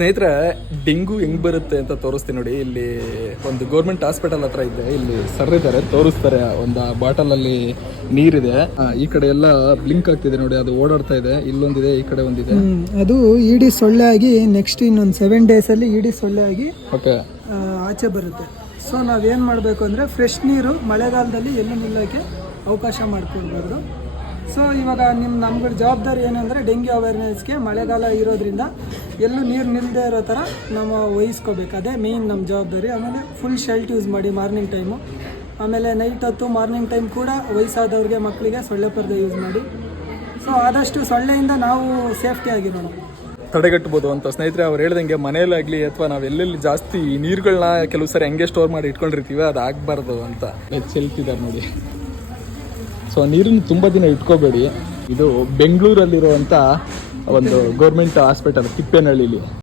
ಸ್ನೇಹಿತರೆ, ಡೆಂಗು ಹೆಂಗ್ ಬರುತ್ತೆ ಅಂತ ತೋರಿಸ್ತೀನಿ ನೋಡಿ. ಇಲ್ಲಿ ಒಂದು ಗೌರ್ಮೆಂಟ್ ಹಾಸ್ಪಿಟಲ್ ಹತ್ರ ಇದೆ. ಇಲ್ಲಿ ಸರ್ ಇದ್ದಾರೆ, ತೋರಿಸ್ತಾರೆ. ಒಂದು ಬಾಟಲಲ್ಲಿ ನೀರಿದೆ. ಈ ಕಡೆ ಎಲ್ಲ ಬ್ಲಿಂಕ್ ಆಗ್ತಿದೆ ನೋಡಿ, ಅದು ಓಡಾಡ್ತಾ ಇದೆ. ಇಲ್ಲೊಂದಿದೆ, ಈ ಕಡೆ ಒಂದಿದೆ. ಅದು ಇಡೀ ಸೊಳ್ಳೆ ಆಗಿ ನೆಕ್ಸ್ಟ್ ಇನ್ನೊಂದು 7 ಡೇಸಲ್ಲಿ ಇಡೀ ಸೊಳ್ಳೆ ಆಗಿ ಓಕೆ ಆಚೆ ಬರುತ್ತೆ. ಸೊ ನಾವೇನು ಮಾಡಬೇಕು ಅಂದರೆ ಫ್ರೆಶ್ ನೀರು ಮಳೆಗಾಲದಲ್ಲಿ ಎಲ್ಲೂ ನಿಲ್ಲೋಕ್ಕೆ ಅವಕಾಶ ಮಾಡಿಕೊಡ್ಬಾರ್ದು. ಸೊ ಇವಾಗ ನಮ್ಗಳ ಜವಾಬ್ದಾರಿ ಏನಂದರೆ ಡೆಂಗ್ಯೂ ಅವೇರ್ನೆಸ್ಗೆ ಮಳೆಗಾಲ ಇರೋದ್ರಿಂದ ಎಲ್ಲೂ ನೀರು ನಿಲ್ಲದೆ ಇರೋ ಥರ ನಾವು ವಹಿಸ್ಕೋಬೇಕು. ಅದೇ ಮೇಯ್ನ್ ನಮ್ಮ ಜವಾಬ್ದಾರಿ. ಆಮೇಲೆ ಫುಲ್ ಶೆಲ್ಟ್ ಯೂಸ್ ಮಾಡಿ ಮಾರ್ನಿಂಗ್ ಟೈಮು. ಆಮೇಲೆ ನೈಟ್ ಹೊತ್ತು ಮಾರ್ನಿಂಗ್ ಟೈಮ್ ಕೂಡ ವಯಸ್ಸಾದವ್ರಿಗೆ ಮಕ್ಕಳಿಗೆ ಸೊಳ್ಳೆ ಪರ್ದೆ ಯೂಸ್ ಮಾಡಿ. ಸೊ ಆದಷ್ಟು ಸೊಳ್ಳೆಯಿಂದ ನಾವು ಸೇಫ್ಟಿ ಆಗಿರೋಣ, ತಡೆಗಟ್ಟಬಹುದು ಅಂತ. ಸ್ನೇಹಿತರೆ, ಅವ್ರು ಹೇಳ್ದಂಗೆ ಮನೆಯಲ್ಲಾಗಲಿ ಅಥವಾ ನಾವು ಎಲ್ಲೆಲ್ಲಿ ಜಾಸ್ತಿ ನೀರುಗಳನ್ನ ಕೆಲವು ಸರಿ ಹಂಗೆ ಸ್ಟೋರ್ ಮಾಡಿ ಇಟ್ಕೊಂಡಿರ್ತೀವಿ, ಅದು ಆಗಬಾರ್ದು ಅಂತ ಎಚ್ಚರಿಸಿದ್ದಾರೆ ನೋಡಿ. ಸೊ ನೀರನ್ನು ತುಂಬ ದಿನ ಇಟ್ಕೋಬೇಡಿ. ಇದು ಬೆಂಗಳೂರಲ್ಲಿರುವಂಥ ಒಂದು ಗೌರ್ಮೆಂಟ್ ಹಾಸ್ಪಿಟಲ್, ತಿಪ್ಪೇನಹಳ್ಳಿಲಿ.